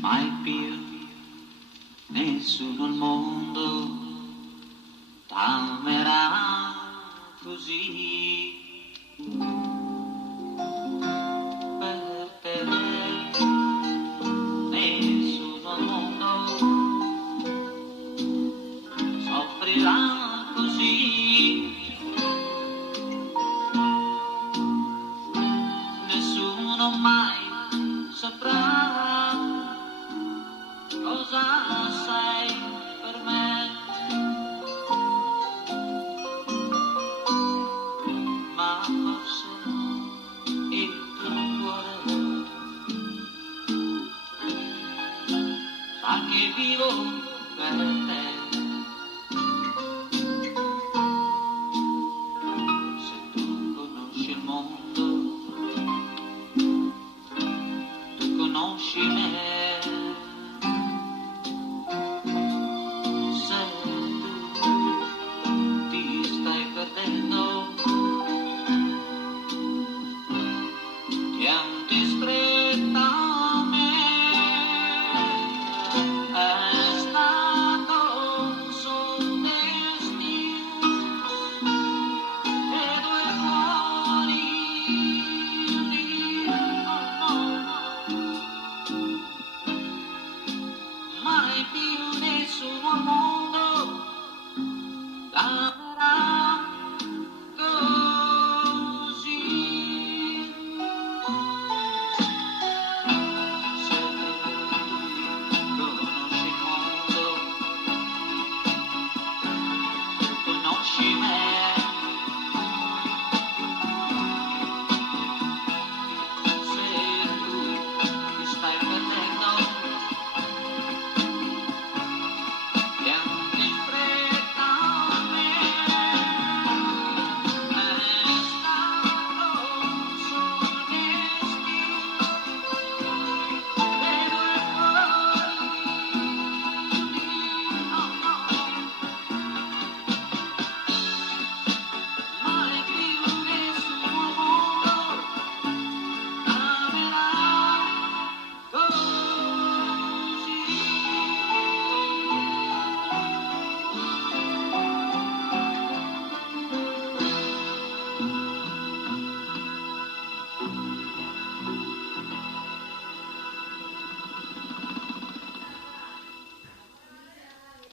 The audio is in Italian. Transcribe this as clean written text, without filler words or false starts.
mai più nessuno al mondo t'amerà così. Per te nessuno al mondo soffrirà così. Nessuno mai saprà cosa sei per me, ma forse il tuo cuore sa che vivo per te. Se tu conosci il mondo, tu conosci me.